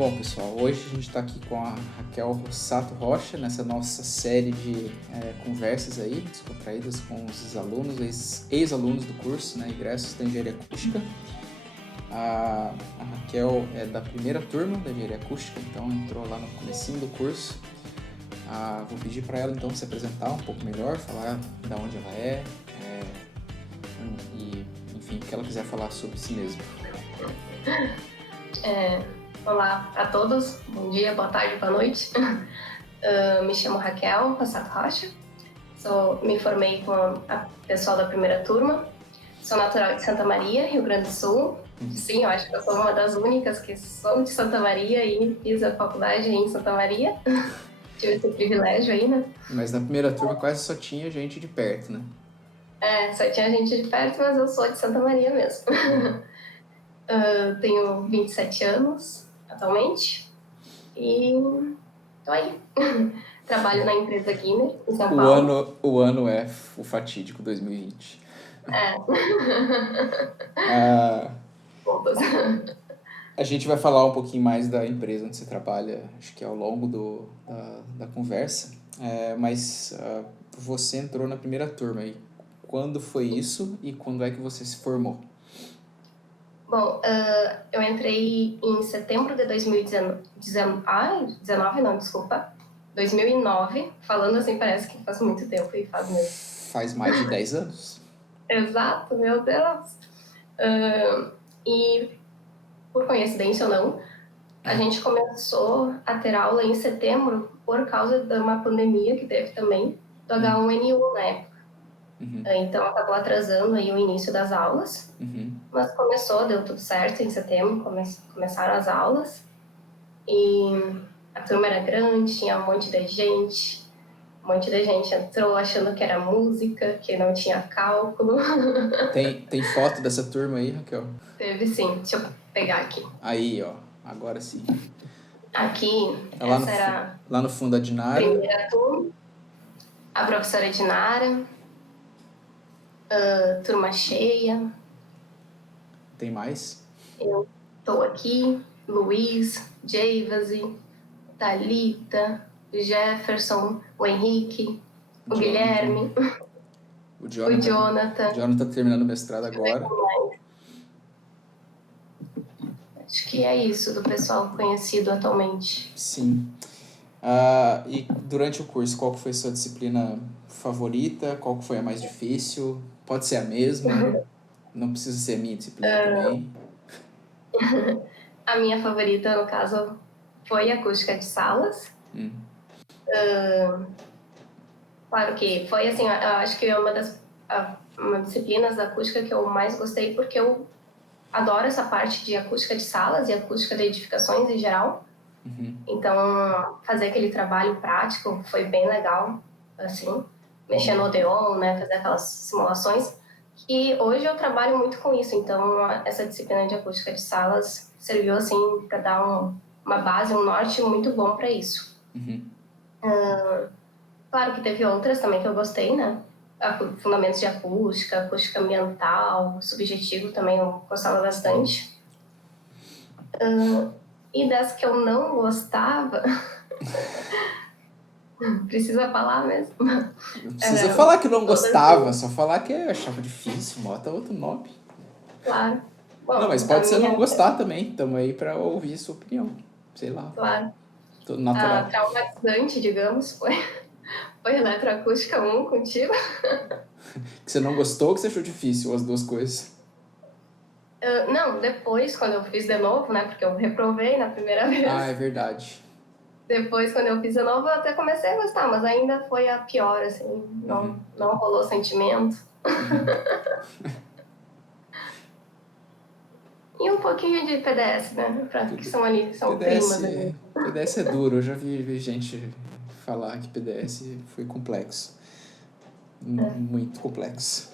Bom, pessoal, hoje a gente está aqui com a Raquel Rossato Rocha, nessa nossa série de conversas aí, descontraídas com os alunos, ex-alunos do curso, né, egressos da Engenharia Acústica. A Raquel é da primeira turma da Engenharia Acústica, então entrou lá no comecinho do curso. Vou pedir para ela, então, se apresentar um pouco melhor, falar de onde ela e, enfim, o que ela quiser falar sobre si mesma. Olá a todos, bom dia, boa tarde, boa noite. Me chamo Raquel Rossato Rocha, me formei com a pessoal da primeira turma, sou natural de Santa Maria, Rio Grande do Sul. Sim, eu acho que eu sou uma das únicas que sou de Santa Maria e fiz a faculdade em Santa Maria. Tive esse privilégio aí, né? Mas na primeira turma quase só tinha gente de perto, né? Só tinha gente de perto, mas eu sou de Santa Maria mesmo. Tenho 27 anos atualmente e tô aí. Trabalho na empresa Guinness, em São Paulo. O ano é o fatídico 2020. A gente vai falar um pouquinho mais da empresa onde você trabalha, acho que ao longo da conversa. Mas você entrou na primeira turma. E quando foi isso e quando é que você se formou? Bom, eu entrei em setembro de 2009. Falando assim parece que faz muito tempo e faz mesmo. Faz mais de 10 anos. Exato, meu Deus. E por coincidência ou não, a gente começou a ter aula em setembro por causa de uma pandemia que teve também, do H1N1 na época. Então acabou atrasando aí o início das aulas, mas deu tudo certo em setembro, começaram as aulas e a turma era grande, tinha um monte de gente entrou achando que era música, que não tinha cálculo. Tem foto dessa turma aí, Raquel? Teve sim, deixa eu pegar aqui. Aí, ó, agora sim. Aqui, essa era lá no fundo a Dinara. Primeira turma, a professora Dinara, turma cheia. Tem mais? Eu estou aqui, Luiz, Javasi, Thalita, Jefferson, o Henrique, o Guilherme, o Jonathan. O Jonathan tá terminando o mestrado agora. Acho que é isso do pessoal conhecido atualmente. Sim. E durante o curso, qual foi a sua disciplina favorita? Qual foi a mais difícil? Pode ser a mesma? Não precisa ser a minha disciplina também. A minha favorita, no caso, foi acústica de salas. Claro que foi assim, eu acho que é uma das disciplinas da acústica que eu mais gostei, porque eu adoro essa parte de acústica de salas e acústica de edificações em geral. Então, fazer aquele trabalho prático foi bem legal, assim, mexer no Odeon, né, fazer aquelas simulações, que hoje eu trabalho muito com isso. Então, essa disciplina de acústica de salas serviu, assim, para dar uma base, um norte muito bom para isso. Claro que teve outras também que eu gostei, né? Fundamentos de acústica, acústica ambiental, subjetivo também eu gostava bastante. E das que eu não gostava... Precisa falar mesmo? Não precisa falar que não gostava, só falar que eu achava difícil, bota outro nome. Claro. Bom, não, mas pode ser não gostar também, estamos aí para ouvir sua opinião, sei lá. Claro. Tudo natural. A traumatizante, digamos, foi eletroacústica 1 contigo. Que você não gostou ou que você achou difícil, ou as duas coisas? Não, depois, quando eu fiz de novo, né, porque eu reprovei na primeira vez. É verdade. Depois, quando eu fiz de novo, eu até comecei a gostar, mas ainda foi a pior, assim, não rolou sentimento. E um pouquinho de PDS, né, que são primas ali. PDS é duro, eu já vi gente falar que PDS foi complexo. Muito complexo.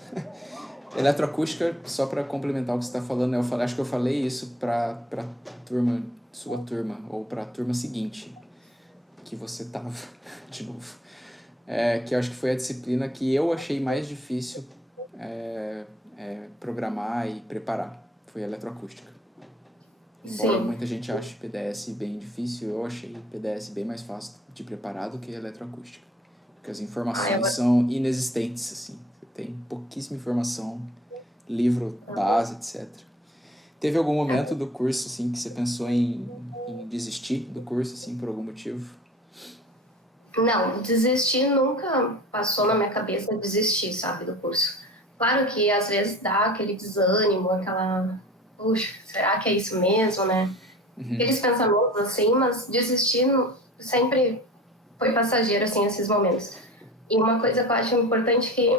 Eletroacústica, só para complementar o que você está falando, acho que eu falei isso para sua turma, ou para a turma seguinte, que você estava, de novo. Que eu acho que foi a disciplina que eu achei mais difícil programar e preparar. Foi a eletroacústica. Embora Sim. muita gente ache PDS bem difícil, eu achei PDS bem mais fácil de preparar do que eletroacústica. Porque as Ah, eu informações vou... são inexistentes, assim. Você tem pouquíssima informação, livro, base, etc. Teve algum momento do curso, assim, que você pensou em desistir do curso, assim, por algum motivo? Não, desistir nunca passou na minha cabeça desistir, sabe, do curso. Claro que às vezes dá aquele desânimo, aquela, puxa, será que é isso mesmo, né? Aqueles pensamentos assim, mas desistir sempre foi passageiro, assim, esses momentos. E uma coisa que eu acho importante que,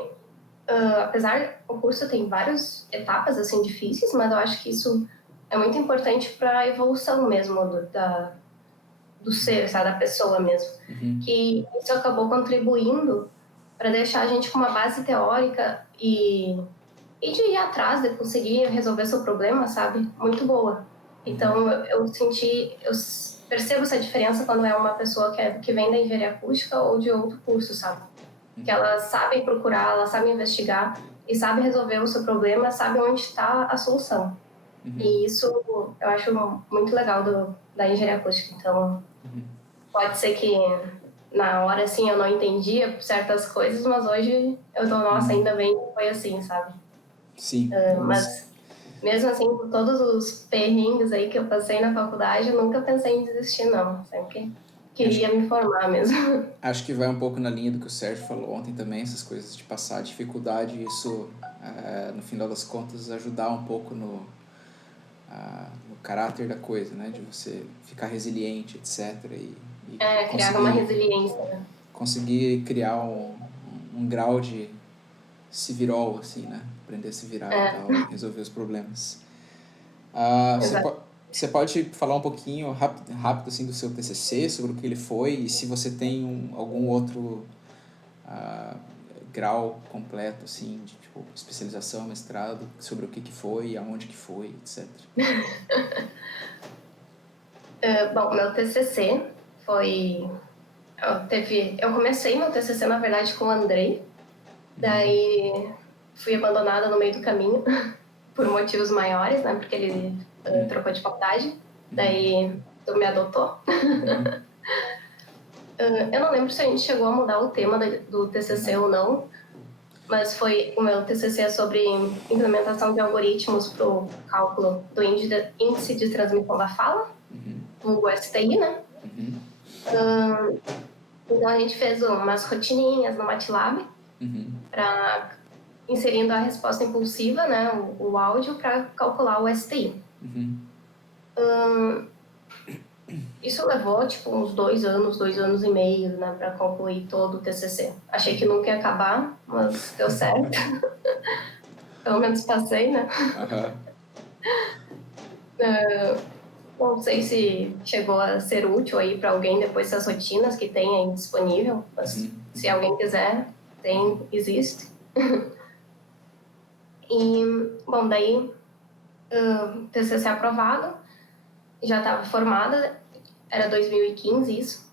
apesar o curso tem várias etapas, assim, difíceis, mas eu acho que isso é muito importante para a evolução mesmo do ser, sabe, da pessoa mesmo. Que isso acabou contribuindo para deixar a gente com uma base teórica e de ir atrás, de conseguir resolver seu problema, sabe? Muito boa. Então, eu percebo essa diferença quando é uma pessoa que vem da engenharia acústica ou de outro curso, sabe? Que elas sabem procurar, elas sabem investigar e sabem resolver o seu problema, sabem onde está a solução. E isso eu acho muito legal da engenharia acústica. Então, pode ser que na hora, assim, eu não entendia certas coisas, mas hoje eu tô, nossa, ainda bem que foi assim, sabe? Sim. Mas mesmo assim, com todos os perrengues aí que eu passei na faculdade, eu nunca pensei em desistir, não. Sempre queria me formar mesmo. Acho que vai um pouco na linha do que o Sérgio falou ontem também, essas coisas de passar a dificuldade, isso, no final das contas, ajudar um pouco no caráter da coisa, né? De você ficar resiliente, etc. E Criar uma resiliência, né? conseguir criar um grau de civirol, assim, né? Aprender a se virar e tal, e resolver os problemas. Exato. Você pode falar um pouquinho rápido assim, do seu TCC, sobre o que ele foi, e se você tem algum outro grau completo, assim, de tipo, especialização, mestrado, sobre o que foi, aonde que foi, etc. Bom, meu TCC foi... Eu comecei meu TCC, na verdade, com o Andrei. Daí fui abandonada no meio do caminho por motivos maiores, né? Porque ele trocou de faculdade. Daí tu me adotou. Eu não lembro se a gente chegou a mudar o tema do TCC ou não, mas o meu TCC é sobre implementação de algoritmos para o cálculo do índice de transmissão da fala, o STI, né? Então a gente fez umas rotininhas no MATLAB para inserindo a resposta impulsiva, né, o áudio, para calcular o STI. Isso levou, tipo, uns 2 anos e meio, né, para concluir todo o TCC. Achei que nunca ia acabar, mas deu certo. Pelo menos passei, né? Não sei se chegou a ser útil aí para alguém depois das rotinas que tem aí disponível, mas se alguém quiser, existe. E, bom, daí, TCC aprovado, já estava formada, era 2015 isso.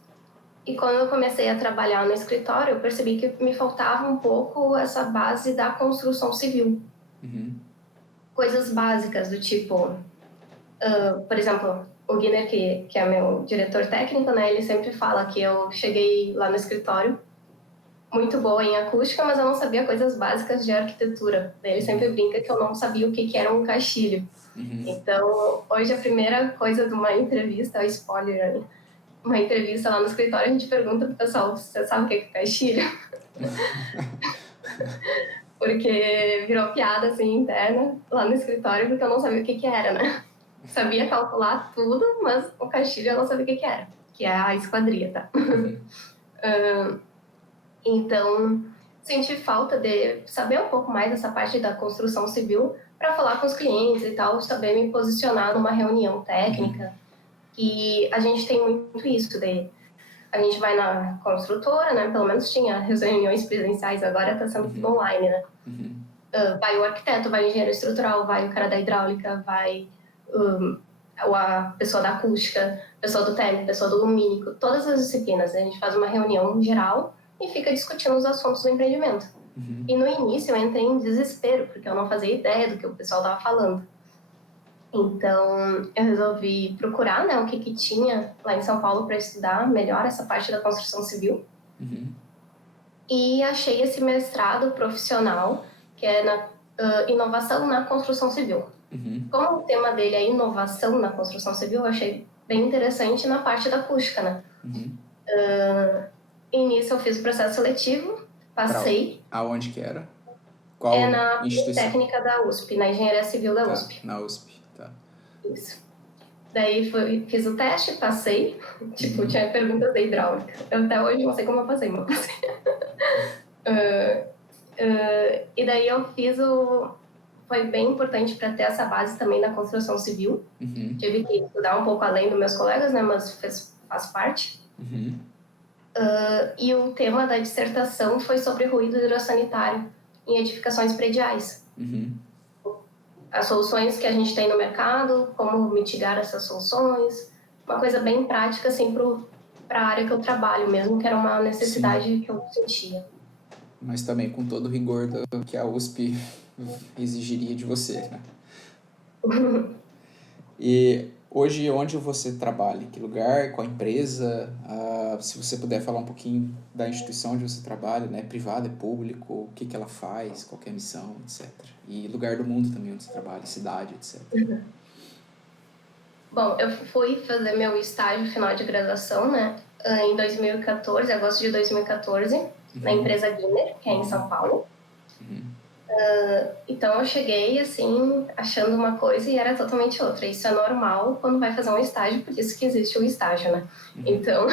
E quando eu comecei a trabalhar no escritório, eu percebi que me faltava um pouco essa base da construção civil. Coisas básicas do tipo, por exemplo, o Guilherme, que é meu diretor técnico, né, ele sempre fala que eu cheguei lá no escritório muito boa em acústica, mas eu não sabia coisas básicas de arquitetura. Ele sempre brinca que eu não sabia o que era um caixilho. Então, hoje a primeira coisa de uma entrevista, é spoiler, uma entrevista lá no escritório, a gente pergunta pro pessoal, você sabe o que é caixilho? Porque virou piada, assim, interna lá no escritório, porque eu não sabia o que era, né? Sabia calcular tudo, mas o caixilho eu não sabia o que era, que é a esquadria, tá? Então, senti falta de saber um pouco mais dessa parte da construção civil para falar com os clientes e tal, saber me posicionar numa reunião técnica. E a gente tem muito isso, a gente vai na construtora, né? Pelo menos tinha as reuniões presenciais, agora está sendo tudo online, né? Vai o arquiteto, vai o engenheiro estrutural, vai o cara da hidráulica, vai a pessoa da acústica, pessoa do técnico, pessoa do lumínico, todas as disciplinas. A gente faz uma reunião geral e fica discutindo os assuntos do empreendimento. E no início eu entrei em desespero, porque eu não fazia ideia do que o pessoal estava falando. Então, eu resolvi procurar, né, o que que tinha lá em São Paulo para estudar melhor essa parte da construção civil. Uhum. E achei esse mestrado profissional, que é na inovação na construção civil. Uhum. Como o tema dele é inovação na construção civil, eu achei bem interessante na parte da acústica, né? Uhum. E nisso eu fiz o processo seletivo, passei. Aonde que era? É Qual na instituição? técnica da USP, na engenharia civil da Tá, USP. na USP, tá. Isso. Daí fiz o teste, passei. Tipo, tinha perguntas da hidráulica. Eu até hoje não sei como eu passei, mas passei. E daí eu fiz o... Foi bem importante para ter essa base também da construção civil. Uhum. Tive que estudar um pouco além dos meus colegas, né? Mas faz parte. Uhum. E o tema da dissertação foi sobre ruído hidrossanitário em edificações prediais. Uhum. As soluções que a gente tem no mercado, como mitigar essas soluções, uma coisa bem prática assim para a área que eu trabalho mesmo, que era uma necessidade Sim. que eu sentia. Mas também com todo o rigor que a USP exigiria de você, né? E hoje, onde você trabalha? Em que lugar? Qual empresa? Se você puder falar um pouquinho da instituição onde você trabalha, né? Privada, é público? O que que ela faz? Qual que é a missão, etc. E lugar do mundo também onde você trabalha, cidade, etc. Bom, eu fui fazer meu estágio final de graduação, né? Em 2014, agosto de 2014, na empresa Guiner, que é em São Paulo. Então eu cheguei assim, achando uma coisa e era totalmente outra. Isso é normal quando vai fazer um estágio, por isso que existe o estágio, né? Então,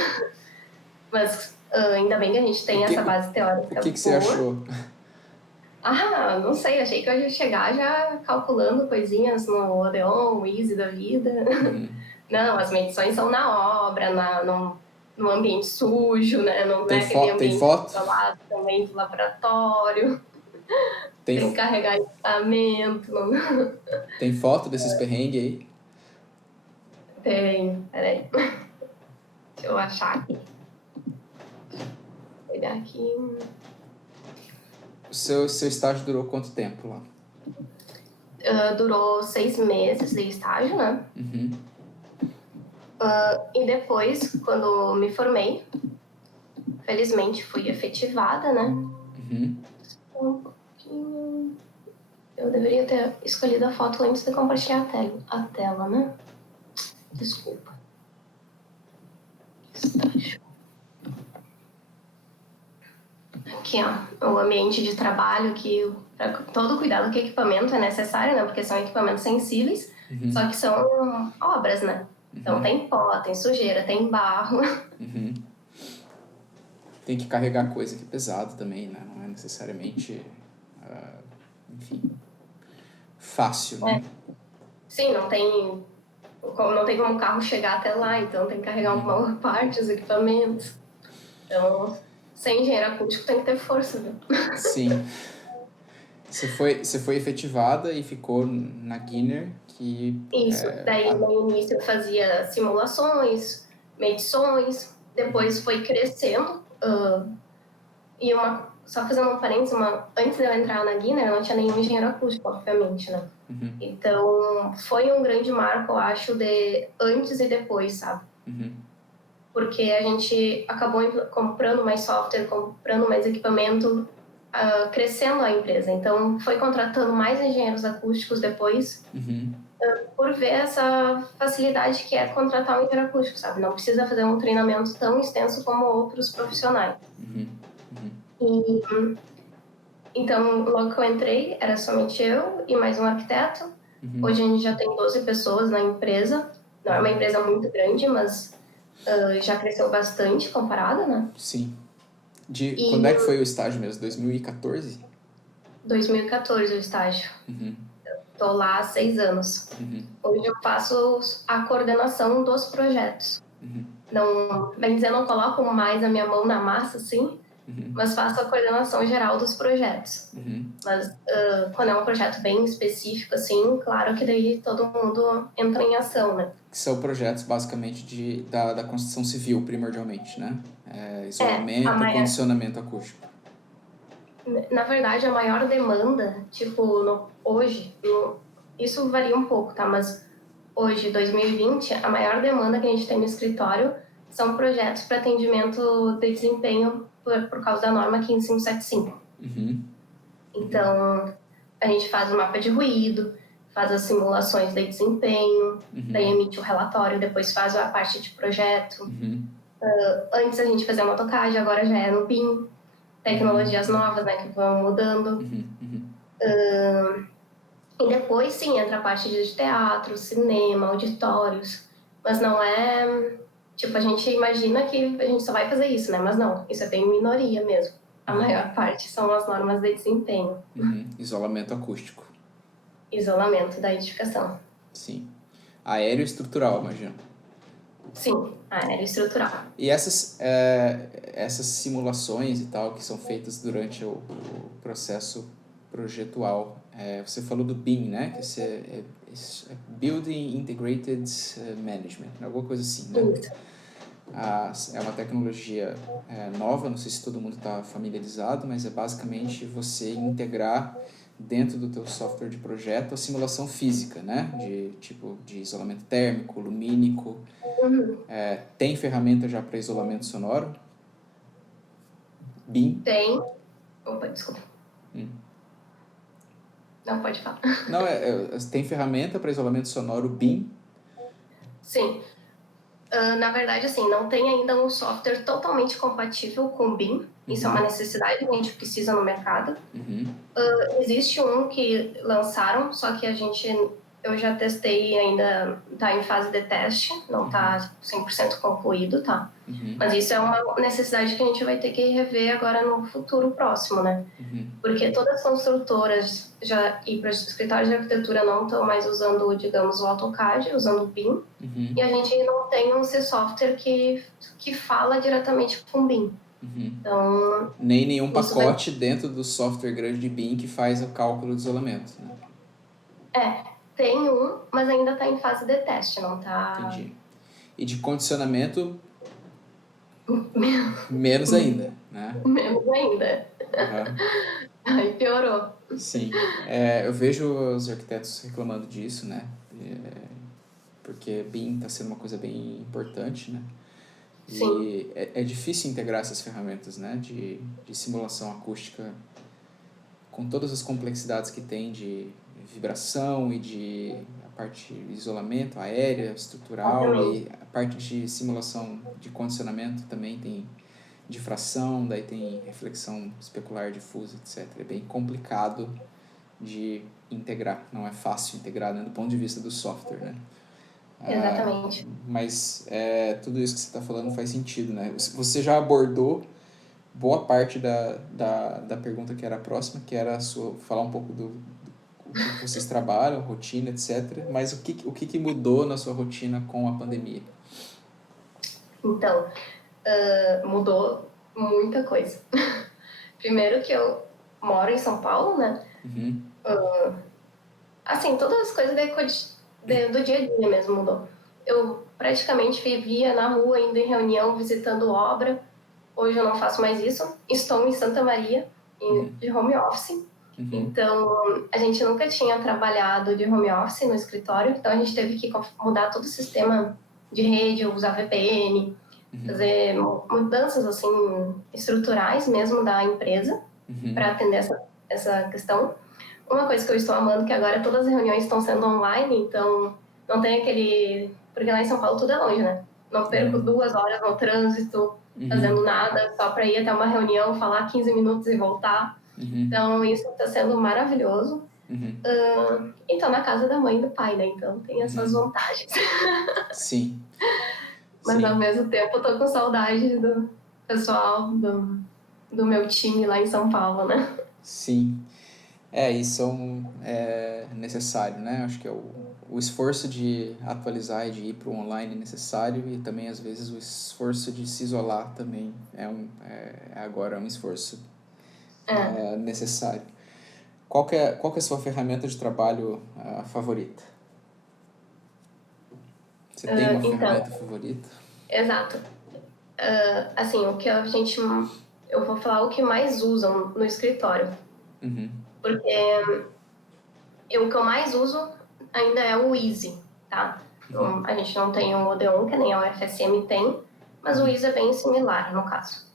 mas ainda bem que a gente tem essa base O teórica que você boa. achou? Não sei, achei que eu ia chegar já calculando coisinhas no Odeon, Easy da vida. Não, as medições são na obra, no ambiente sujo, né? Não é aquele Tem ambiente foto? isolado, também do laboratório. Tem que carregar equipamento. Tem foto desses perrengues aí? Tem, peraí. Deixa eu achar aqui. Vou pegar aqui. O seu estágio durou quanto tempo lá? Durou 6 meses de estágio, né? E depois, quando me formei, felizmente fui efetivada, né? Um pouquinho... Eu deveria ter escolhido a foto antes de compartilhar a tela, né? Desculpa. Estágio. Aqui, ó, o ambiente de trabalho, que todo cuidado com o equipamento é necessário, né? Porque são equipamentos sensíveis, só que são obras, né? Então tem pó, tem sujeira, tem barro. Tem que carregar coisa que é pesado também, né? Não é necessariamente, enfim, fácil, né? Sim, não tem como o carro chegar até lá, então tem que carregar uma parte, os equipamentos. Então, sem engenheiro acústico tem que ter força, né? Sim. Você foi efetivada e ficou na Guiner, que... Isso, daí no início eu fazia simulações, medições, depois foi crescendo. E só fazendo um parênteses, antes de eu entrar na Guiner, eu não tinha nenhum engenheiro acústico, obviamente, né? Então, foi um grande marco, eu acho, de antes e depois, sabe? Porque a gente acabou comprando mais software, comprando mais equipamento, crescendo a empresa. Então, foi contratando mais engenheiros acústicos depois, por ver essa facilidade que é contratar um engenheiro acústico, sabe? Não precisa fazer um treinamento tão extenso como outros profissionais. Então, logo que eu entrei, era somente eu e mais um arquiteto. Hoje a gente já tem 12 pessoas na empresa. Não é uma empresa muito grande, mas já cresceu bastante comparado, né? Sim. Quando é que foi o estágio mesmo? 2014? 2014 o estágio. Estou lá há 6 anos. Hoje eu faço a coordenação dos projetos. Não, bem dizer, não coloco mais a minha mão na massa, assim, mas faço a coordenação geral dos projetos. Mas quando é um projeto bem específico, assim, claro que daí todo mundo entra em ação, né? Que são projetos basicamente da construção civil, primordialmente, né? Isolamento, condicionamento acústico. Na verdade, a maior demanda, tipo, hoje, isso varia um pouco, tá? Mas hoje, 2020, a maior demanda que a gente tem no escritório são projetos para atendimento de desempenho por causa da norma 15575. Uhum. Então, a gente faz o mapa de ruído, faz as simulações de desempenho, daí emite o relatório, depois faz a parte de projeto. Antes a gente fazia no AutoCAD, agora já é no BIM, tecnologias novas, né, que vão mudando. E depois, sim, entra a parte de teatro, cinema, auditórios, mas não é... Tipo, a gente imagina que a gente só vai fazer isso, né? Mas não, isso é bem minoria mesmo. A maior parte são as normas de desempenho. Isolamento acústico. Isolamento da edificação. Sim. Aéreo estrutural, imagino. Sim, aeroestrutural. E essas simulações e tal que são feitas durante o processo projetual, você falou do BIM, né? Que é Building Integrated Management, alguma coisa assim, né? É uma tecnologia nova, não sei se todo mundo está familiarizado, mas é basicamente você integrar dentro do teu software de projeto a simulação física, né? De isolamento térmico, lumínico. Tem ferramenta já para isolamento sonoro? BIM? Tem. Opa, desculpa. Não, pode falar. Não, tem ferramenta para isolamento sonoro BIM? Sim. Na verdade, assim, não tem ainda um software totalmente compatível com o BIM. Isso é uma necessidade que a gente precisa no mercado. Existe um que lançaram, só que eu já testei, ainda está em fase de teste, não está 100% concluído, tá? Mas isso é uma necessidade que a gente vai ter que rever agora no futuro próximo, né? Porque todas as construtoras e para os escritórios de arquitetura não estão mais usando, digamos, o AutoCAD, usando o BIM, e a gente não tem um software que fala diretamente com o BIM. Então, nem nenhum pacote dentro do software grande de BIM que faz o cálculo de isolamento, né? Tem um, mas ainda está em fase de teste, não está... Entendi. E de condicionamento, menos ainda, né? Menos ainda. Aí piorou. Sim. Eu vejo os arquitetos reclamando disso, né? Porque BIM está sendo uma coisa bem importante, né? Sim. E é difícil integrar essas ferramentas, né? De simulação acústica com todas as complexidades que tem de vibração e de a parte de isolamento aérea, estrutural, e a parte de simulação de condicionamento também tem difração, daí tem reflexão especular difusa, etc. É bem complicado de integrar, não é fácil integrar, né, do ponto de vista do software, né? Exatamente. Mas tudo isso que você está falando faz sentido, né? Você já abordou boa parte da pergunta que era a próxima, que era falar um pouco do que vocês trabalham, rotina, etc. Mas o que mudou na sua rotina com a pandemia? Então, mudou muita coisa. Primeiro que eu moro em São Paulo, né? Assim, todas as coisas do dia a dia mesmo mudou. Eu praticamente vivia na rua, indo em reunião, visitando obra. Hoje eu não faço mais isso. Estou em Santa Maria, de home office. Então, a gente nunca tinha trabalhado de home office no escritório, então a gente teve que mudar todo o sistema de rede, usar VPN, fazer mudanças assim estruturais mesmo da empresa para atender essa questão. Uma coisa que eu estou amando é que agora todas as reuniões estão sendo online, então não tem aquele... Porque lá em São Paulo tudo é longe, né? Não perco 2 horas no trânsito, fazendo nada, só para ir até uma reunião, falar 15 minutos e voltar. Então, isso está sendo maravilhoso. E tô na casa da mãe e do pai, né? Então, tem essas vantagens. Sim. Mas, ao mesmo tempo, eu tô com saudade do pessoal, do meu time lá em São Paulo, né? Sim. Isso é necessário, né? Acho que o esforço de atualizar e de ir para o online é necessário, e também, às vezes, o esforço de se isolar também agora um esforço necessário. Qual que é a sua ferramenta de trabalho favorita? Você tem uma ferramenta favorita? Exato. Assim, eu vou falar o que mais usam no escritório. Porque o que eu mais uso ainda é o Easy. tá? A gente não tem o Odeon, que nem a UFSM tem, mas o ISO é bem similar, no caso.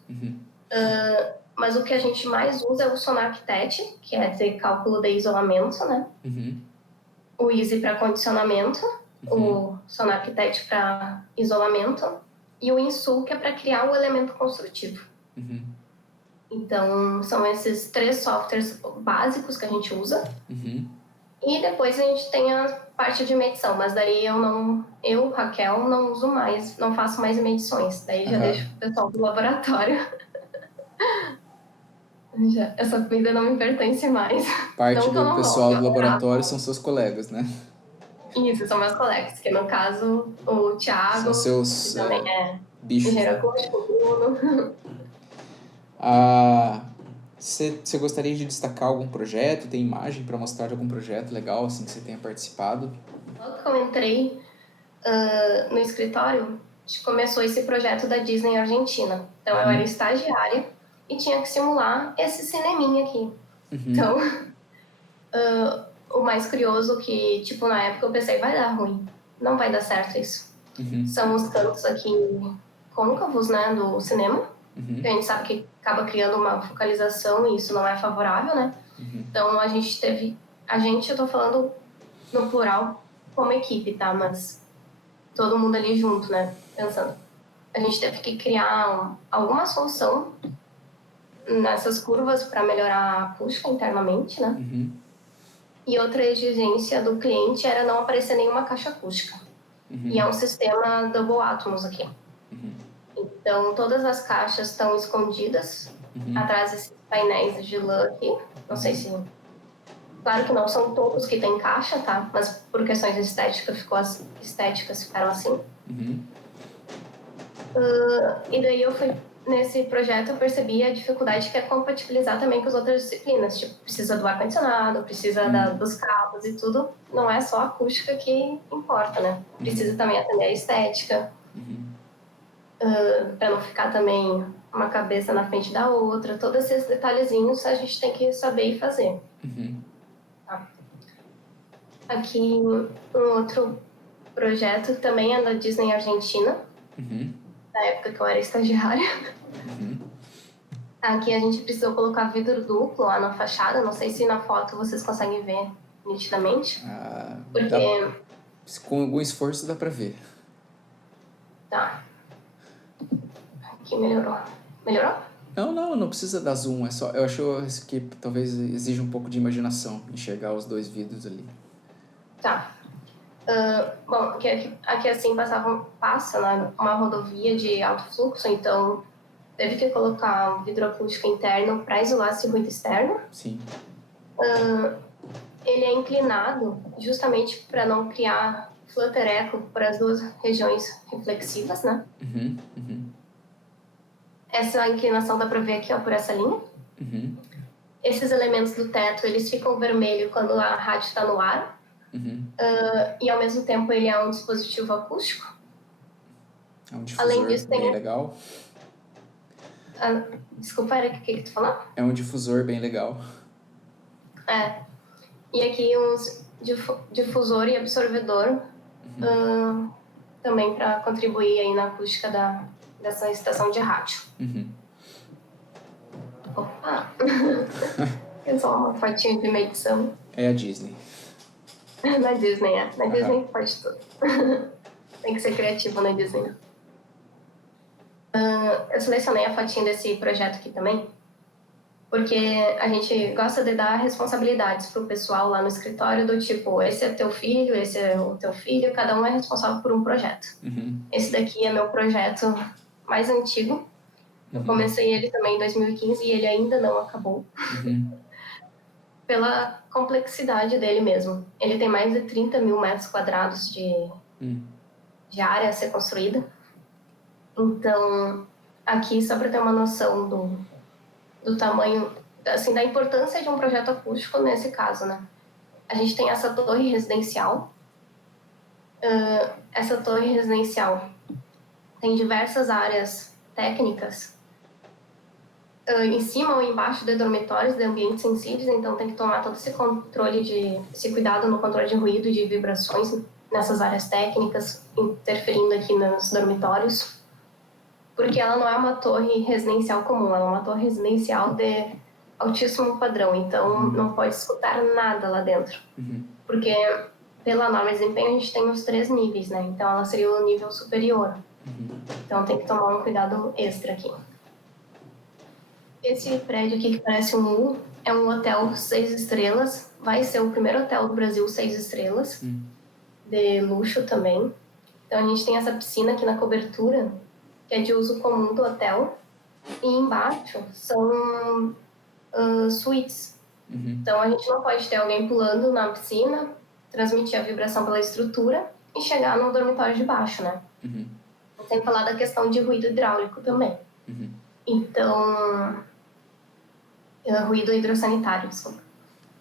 Mas o que a gente mais usa é o SonarCTET, que é de cálculo de isolamento, né? O Easy para condicionamento, o SonarCTET para isolamento e o Insul, que é para criar o elemento construtivo. Então, são esses 3 softwares básicos que a gente usa. E depois a gente tem a parte de medição, mas daí eu, Raquel, não uso mais, não faço mais medições. Daí já deixo o pessoal do laboratório. Essa vida não me pertence mais. Parte do pessoal do laboratório são seus colegas, né? Isso, são meus colegas, que no caso o Thiago, são seus que também é bichos. engenheiro acústico, o Bruno. Você gostaria de destacar algum projeto? Tem imagem para mostrar de algum projeto legal assim que você tenha participado? Logo que eu entrei no escritório, a gente começou esse projeto da Disney Argentina. Então eu era estagiária e tinha que simular esse cineminha aqui. Então, o mais curioso que, tipo, na época eu pensei, vai dar ruim, não vai dar certo isso. São os cantos aqui côncavos, né, do cinema, que a gente sabe que acaba criando uma focalização e isso não é favorável, né? Então a gente, eu tô falando no plural como equipe, tá? Mas todo mundo ali junto, né, pensando. A gente teve que criar alguma solução nessas curvas para melhorar a acústica internamente, né? E outra exigência do cliente era não aparecer nenhuma caixa acústica. E é um sistema Double Atmos aqui. Então, todas as caixas estão escondidas atrás desses painéis de lã aqui. Não sei se... Claro que não são todos que têm caixa, tá? Mas por questões estéticas ficaram assim. E daí nesse projeto eu percebi a dificuldade que é compatibilizar também com as outras disciplinas. Tipo, precisa do ar-condicionado, precisa dos cabos e tudo. Não é só a acústica que importa, né? Precisa também atender a estética. Para não ficar também uma cabeça na frente da outra. Todos esses detalhezinhos a gente tem que saber e fazer. Tá. Aqui um outro projeto também é da Disney Argentina. Na época que eu era estagiária. Aqui a gente precisou colocar vidro duplo lá na fachada. Não sei se na foto vocês conseguem ver nitidamente. Porque... Com algum esforço dá pra ver. Tá. Aqui melhorou. Melhorou? Não precisa dar zoom. É só, eu acho que talvez exija um pouco de imaginação enxergar os 2 vidros ali. Tá. Bom, aqui assim passa né, uma rodovia de alto fluxo, então teve que colocar um vidro acústico interno para isolar esse ruído externo. Sim. Ele é inclinado justamente para não criar flutter echo para as 2 regiões reflexivas, né? Essa inclinação dá para ver aqui, ó, por essa linha. Esses elementos do teto, eles ficam vermelhos quando a rádio está no ar. E ao mesmo tempo ele é um dispositivo acústico. É um difusor bem legal. Desculpa, Eric, o que tu falou? É um difusor bem legal. E aqui uns difusor e absorvedor também para contribuir aí na acústica dessa estação de rádio. Opa! É só uma fotinha de medição. É a Disney. Na Disney, Na Disney pode tudo. Tem que ser criativo na Disney. Eu selecionei a fotinha desse projeto aqui também, porque a gente gosta de dar responsabilidades pro pessoal lá no escritório, do tipo, esse é teu filho, esse é o teu filho, cada um é responsável por um projeto. Esse daqui é meu projeto mais antigo. Eu comecei ele também em 2015 e ele ainda não acabou. Pela complexidade dele mesmo. Ele tem mais de 30 mil metros quadrados de área a ser construída. Então, aqui, só para ter uma noção do tamanho, assim, da importância de um projeto acústico nesse caso, né? A gente tem essa torre residencial. Essa torre residencial tem diversas áreas técnicas em cima ou embaixo de dormitórios, de ambientes sensíveis, então tem que tomar todo esse controle esse cuidado no controle de ruído e de vibrações nessas áreas técnicas, interferindo aqui nos dormitórios, porque ela não é uma torre residencial comum, ela é uma torre residencial de altíssimo padrão, então não pode escutar nada lá dentro. Porque pela norma de desempenho a gente tem os 3 níveis, né? Então ela seria o nível superior. Então tem que tomar um cuidado extra aqui. Esse prédio aqui que parece um U é um hotel 6 estrelas, vai ser o primeiro hotel do Brasil 6 estrelas, de luxo também. Então a gente tem essa piscina aqui na cobertura, que é de uso comum do hotel, e embaixo são suítes. Então a gente não pode ter alguém pulando na piscina, transmitir a vibração pela estrutura e chegar no dormitório de baixo, né? Sem falar da questão de ruído hidráulico também. Então, ruído hidrossanitário, desculpa.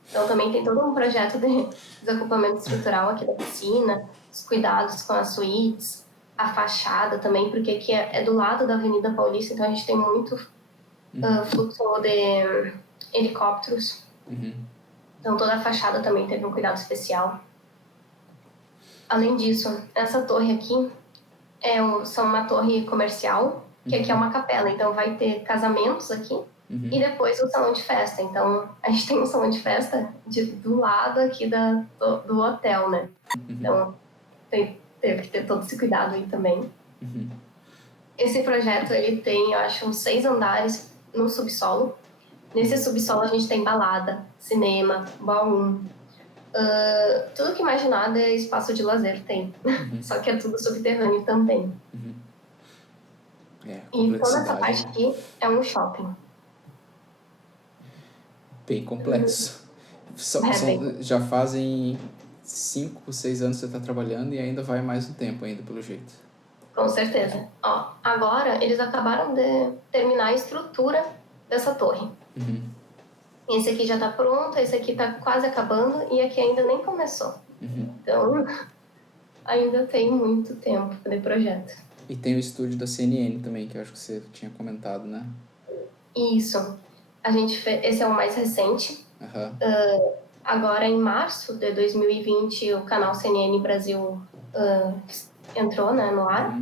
Então também tem todo um projeto de desocupamento estrutural aqui da piscina, os cuidados com as suítes, a fachada também, porque aqui é do lado da Avenida Paulista, então a gente tem muito fluxo de helicópteros. Então toda a fachada também teve um cuidado especial. Além disso, essa torre aqui são uma torre comercial, que aqui é uma capela, então vai ter casamentos aqui e depois o salão de festa. Então a gente tem um salão de festa do lado aqui do hotel, né? Então teve que ter todo esse cuidado aí também. Esse projeto ele tem, eu acho, uns 6 andares no subsolo. Nesse subsolo a gente tem balada, cinema, ballroom. Tudo que imaginar de espaço de lazer tem. Só que é tudo subterrâneo também. E toda essa parte aqui é um shopping. Bem complexo. Já fazem 5, 6 anos que você está trabalhando e ainda vai mais um tempo ainda, pelo jeito. Com certeza. Ó, agora eles acabaram de terminar a estrutura dessa torre. Esse aqui já está pronto, esse aqui está quase acabando e aqui ainda nem começou. Então, ainda tem muito tempo de projeto. E tem o estúdio da CNN também, que eu acho que você tinha comentado, né? Isso. A gente esse é o mais recente. Agora, em março de 2020, o canal CNN Brasil entrou, né, no ar.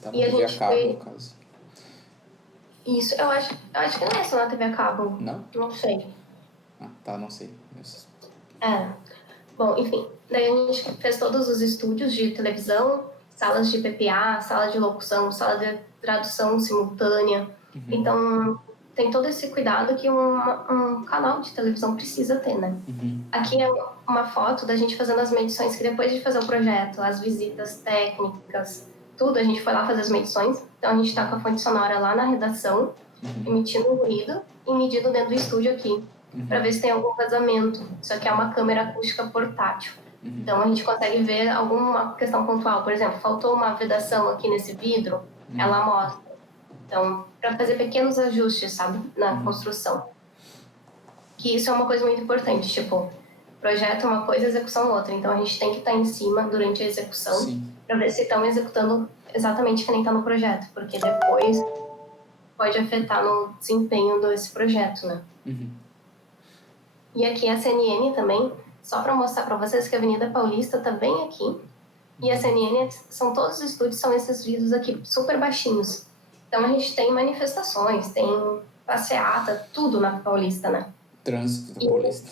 Tá na TV a cabo, no caso. Isso, eu acho que não é só na TV a cabo. Não? Não sei. Não sei. Bom, enfim. Daí a gente fez todos os estúdios de televisão, salas de PPA, sala de locução, sala de tradução simultânea. Então, tem todo esse cuidado que um canal de televisão precisa ter, né? Aqui é uma foto da gente fazendo as medições, que depois de fazer o projeto, as visitas técnicas, tudo, a gente foi lá fazer as medições. Então, a gente está com a fonte sonora lá na redação, emitindo um ruído e medindo dentro do estúdio aqui, para ver se tem algum vazamento. Isso aqui é uma câmera acústica portátil. Então, a gente consegue ver alguma questão pontual. Por exemplo, faltou uma vedação aqui nesse vidro, ela mostra. Então, para fazer pequenos ajustes, sabe, na construção. Que isso é uma coisa muito importante, tipo, projeto é uma coisa, execução outra. Então, a gente tem que estar em cima durante a execução para ver se estão executando exatamente que nem está no projeto, porque depois pode afetar no desempenho desse projeto, né? E aqui a CNN também, só para mostrar para vocês que a Avenida Paulista está bem aqui, e a CNN, todos os estúdios são esses vidros aqui, super baixinhos. Então a gente tem manifestações, tem passeata, tudo na Paulista, né? Trânsito da Paulista.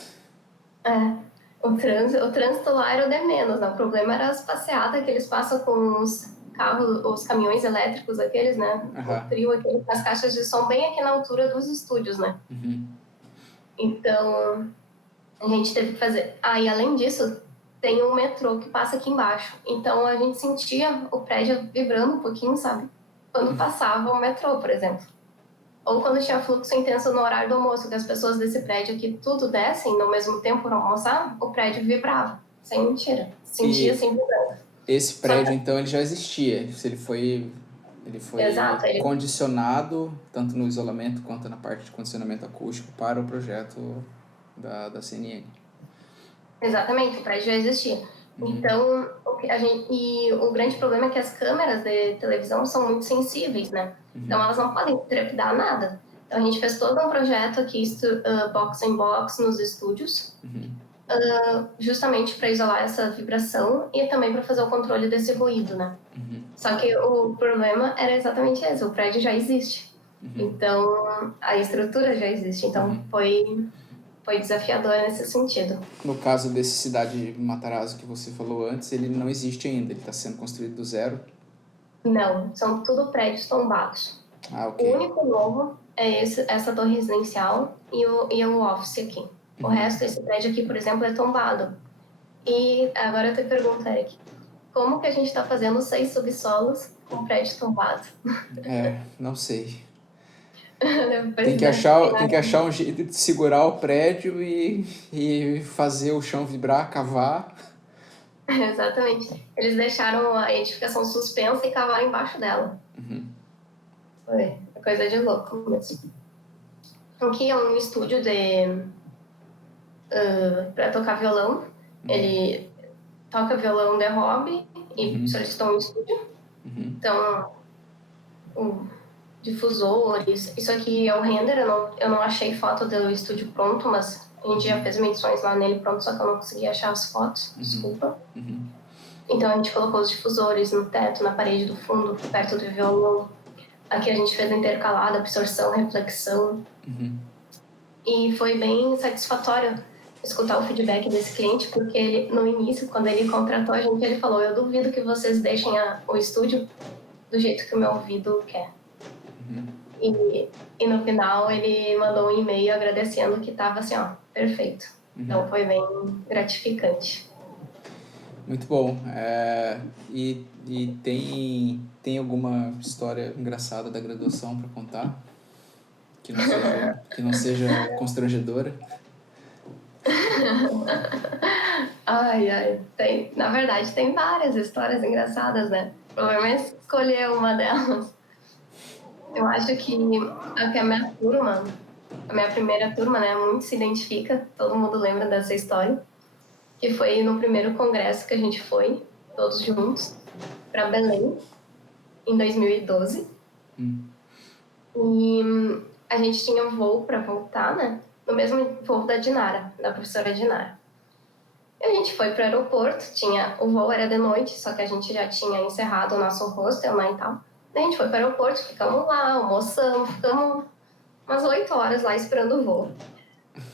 O trânsito lá era o de menos, né? O problema era as passeatas que eles passam com os carros, os caminhões elétricos aqueles, né? O trio aquele, as caixas de som bem aqui na altura dos estúdios, né? Então, a gente teve que fazer... e além disso, tem um metrô que passa aqui embaixo. Então, a gente sentia o prédio vibrando um pouquinho, sabe? Quando passava o metrô, por exemplo. Ou quando tinha fluxo intenso no horário do almoço, que as pessoas desse prédio aqui tudo descem no mesmo tempo para almoçar, o prédio vibrava. Sem mentira. Sentia assim vibrando. Esse prédio, então, ele já existia. Ele foi Exato, condicionado, tanto no isolamento quanto na parte de condicionamento acústico, para o projeto da CNN. Exatamente, o prédio já existia. Então, o grande problema é que as câmeras de televisão são muito sensíveis, né? Então, elas não podem trepidar nada. Então, a gente fez todo um projeto aqui, box em box, nos estúdios. justamente para isolar essa vibração e também para fazer o controle desse ruído, né? Uhum. Só que o problema era exatamente esse, o prédio já existe. Então, a estrutura já existe. Então, foi desafiador nesse sentido. No caso desse Cidade Matarazzo que você falou antes, ele não existe ainda, ele está sendo construído do zero? Não, são tudo prédios tombados. Ah, ok. O único novo é essa torre residencial e o office aqui. O resto, esse prédio aqui, por exemplo, é tombado. E agora eu te pergunto, Eric, como que a gente está fazendo 6 subsolos com o prédio tombado? Não sei. Pois Tem que é, achar um jeito de segurar o prédio e fazer o chão vibrar, cavar. exatamente. Eles deixaram a edificação suspensa e cavaram embaixo dela. Foi coisa de louco mesmo. Aqui é um estúdio para tocar violão. Ele toca violão de hobby e solicitou um estúdio. Então, difusores. Isso aqui é o render, eu não achei foto do estúdio pronto, mas a gente já fez menções lá nele pronto, só que eu não consegui achar as fotos, desculpa. Então a gente colocou os difusores no teto, na parede do fundo, perto do violão. Aqui a gente fez intercalado, absorção, reflexão. E foi bem satisfatório escutar o feedback desse cliente, porque ele, no início, quando ele contratou a gente, ele falou: eu duvido que vocês deixem o estúdio do jeito que o meu ouvido quer. E no final ele mandou um e-mail agradecendo que estava assim, ó, perfeito. Então foi bem gratificante. Muito bom. E tem alguma história engraçada da graduação para contar? Que não seja constrangedora? Na verdade tem várias histórias engraçadas, né? O problema é escolher uma delas. Eu acho que a minha turma, a minha primeira turma, né, muito se identifica, todo mundo lembra dessa história, que foi no primeiro congresso que a gente foi, todos juntos, para Belém, em 2012. E a gente tinha um voo para voltar, né, no mesmo voo da Dinara, da professora Dinara. E a gente foi para o aeroporto, o voo era de noite, só que a gente já tinha encerrado o nosso hostel, né, e tal. Daí a gente foi para o aeroporto, ficamos lá, almoçamos, ficamos umas 8 horas lá esperando o voo.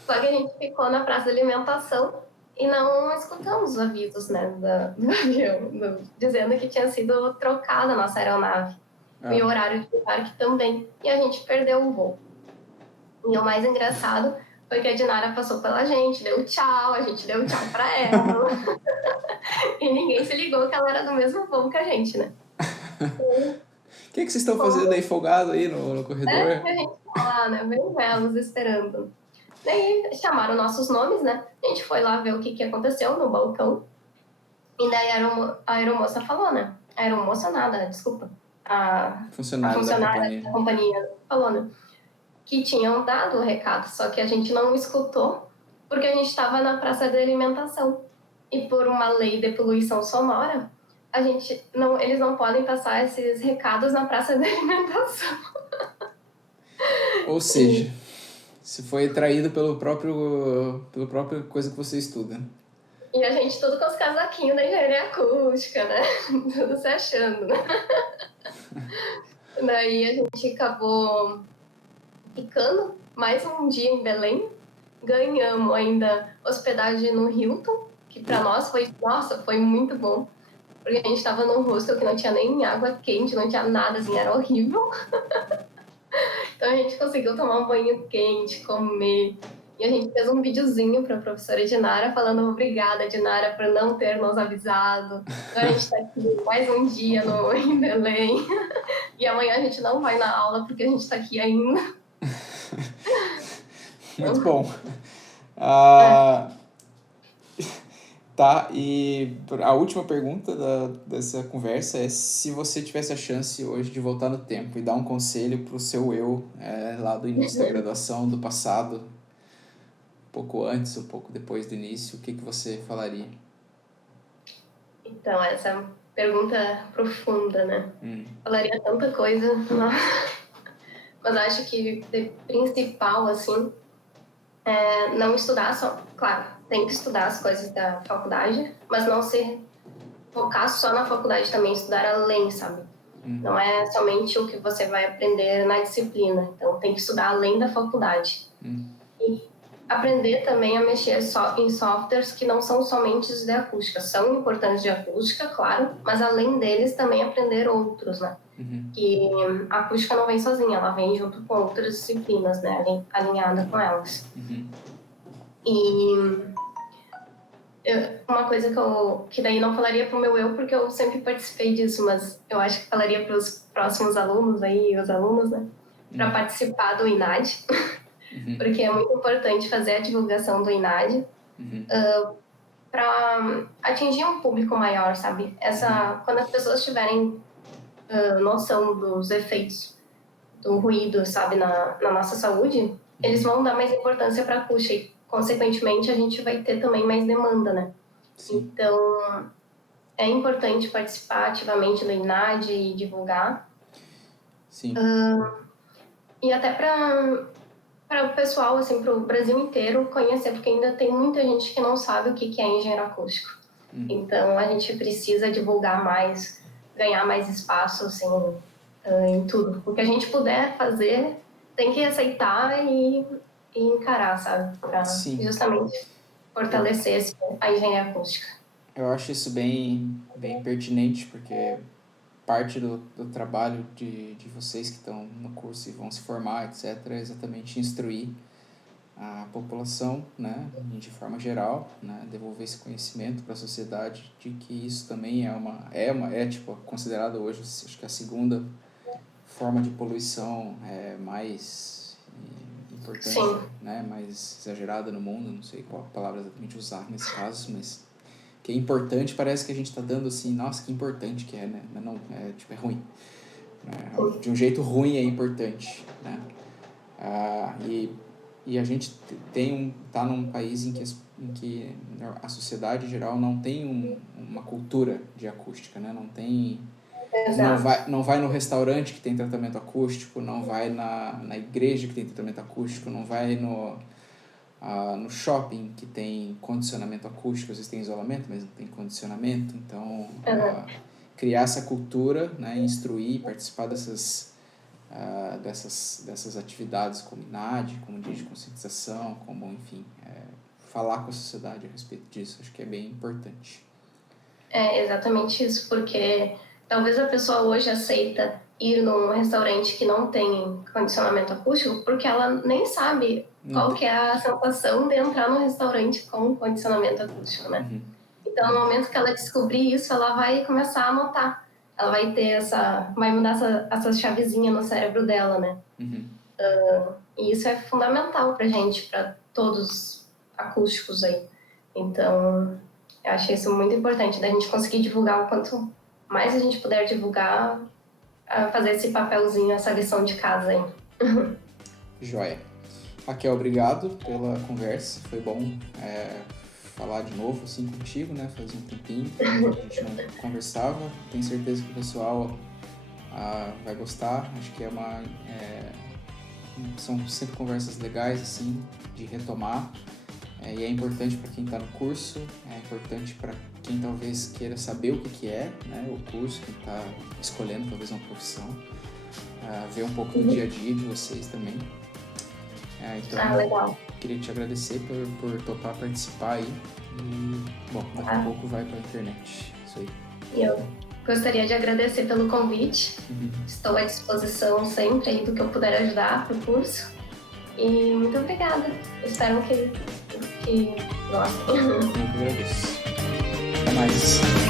Só que a gente ficou na praça de alimentação e não escutamos os avisos, né, do avião, dizendo que tinha sido trocada a nossa aeronave. E o horário de embarque também. E a gente perdeu o voo. E o mais engraçado foi que a Dinara passou pela gente, deu tchau, a gente deu tchau pra ela. E ninguém se ligou que ela era do mesmo voo que a gente, né? O que vocês estão fazendo aí folgado aí no corredor? A gente tá lá, né? Bem velos esperando. Daí chamaram nossos nomes, né? A gente foi lá ver o que aconteceu no balcão. E daí a aeromoça falou, né? A aeromoça nada, desculpa. A funcionária da companhia falou, né? Que tinham dado o recado, só que a gente não escutou porque a gente estava na praça de alimentação. E por uma lei de poluição sonora, eles não podem passar esses recados na praça de alimentação. Ou seja, se foi traído pela própria coisa que você estuda. E a gente tudo com os casaquinhos da engenharia acústica, né? Tudo se achando, né? Daí a gente acabou ficando mais um dia em Belém. Ganhamos ainda hospedagem no Hilton, que para nós foi muito bom. Porque a gente estava num hostel que não tinha nem água quente, não tinha nada, assim, era horrível. Então a gente conseguiu tomar um banho quente, comer. E a gente fez um videozinho para a professora Dinara falando obrigada, Dinara, por não ter nos avisado. Agora a gente está aqui mais um dia em Belém. E amanhã a gente não vai na aula porque a gente está aqui ainda. Muito bom. Tá, e a última pergunta dessa conversa é se você tivesse a chance hoje de voltar no tempo e dar um conselho pro seu eu lá do início da graduação, do passado, um pouco antes ou um pouco depois do início, o que você falaria? Então, essa é uma pergunta profunda, né? Falaria tanta coisa, mas acho que de principal, assim, é não estudar só. claro, tem que estudar as coisas da faculdade, mas não se focar só na faculdade, também estudar além, sabe? Não é somente o que você vai aprender na disciplina, então tem que estudar além da faculdade. E aprender também a mexer em softwares que não são somente os de acústica, são importantes de acústica, claro, mas além deles também aprender outros, né? Que a acústica não vem sozinha, ela vem junto com outras disciplinas, né? Alinhada com elas. E uma coisa que daí não falaria pro meu eu, porque eu sempre participei disso, mas eu acho que falaria para os próximos alunos aí, os alunos, né? Para participar do INAD, porque é muito importante fazer a divulgação do INAD para atingir um público maior, sabe? Quando as pessoas tiverem noção dos efeitos do ruído, sabe, na nossa saúde, eles vão dar mais importância para a acústica e, consequentemente, a gente vai ter também mais demanda, né? Sim. Então, é importante participar ativamente do INAD e divulgar. Sim. E até para o pessoal, assim, para o Brasil inteiro conhecer, porque ainda tem muita gente que não sabe o que é engenheiro acústico. Então, a gente precisa divulgar mais, ganhar mais espaço, assim, em tudo. O que a gente puder fazer, tem que aceitar e encarar, sabe? Para justamente fortalecer a engenharia acústica. Eu acho isso bem pertinente, porque parte do trabalho de vocês que estão no curso e vão se formar, etc., é exatamente instruir a população, né, de forma geral, né, devolver esse conhecimento para a sociedade de que isso também é tipo, considerado hoje, acho que a segunda forma de poluição mais importante, né, mais exagerada no mundo, não sei qual palavra exatamente usar nesse caso, mas que é importante, parece que a gente está dando assim, nossa, que importante que é, né, não, tipo, é ruim, de um jeito ruim é importante, né, e a gente tá num país em que a sociedade em geral não tem uma cultura de acústica, né, não tem... Não vai no restaurante que tem tratamento acústico, não vai na igreja que tem tratamento acústico, não vai no shopping que tem condicionamento acústico, às vezes tem isolamento, mas não tem condicionamento. Então, criar essa cultura, né, instruir, participar dessas atividades como INAD, como dia de conscientização, como, enfim, falar com a sociedade a respeito disso, acho que é bem importante. É exatamente isso, porque talvez a pessoa hoje aceita ir num restaurante que não tem condicionamento acústico porque ela nem sabe qual que é a sensação de entrar num restaurante com condicionamento acústico, né? Então, no momento que ela descobrir isso, ela vai começar a notar. Ela vai ter vai mudar essa chavezinha no cérebro dela, né? E isso é fundamental pra gente, pra todos os acústicos aí. Então, eu acho isso muito importante, da gente conseguir divulgar o quanto mais a gente puder divulgar, fazer esse papelzinho, essa lição de casa aí. Joia. Raquel, obrigado pela conversa, foi bom falar de novo assim contigo, né? Fazia um tempinho que a gente não conversava. Tenho certeza que o pessoal vai gostar. Acho que são sempre conversas legais assim de retomar. E é importante para quem está no curso, é importante para quem talvez queira saber o que é, né, o curso, quem está escolhendo talvez uma profissão, ver um pouco do dia a dia de vocês também. Então, legal. Queria te agradecer por topar participar aí. E, bom, daqui a pouco vai para a internet. Isso aí. Eu gostaria de agradecer pelo convite. Estou à disposição sempre aí do que eu puder ajudar para o curso. E muito obrigada. Espero que gostem. Eu que agradeço. Até mais.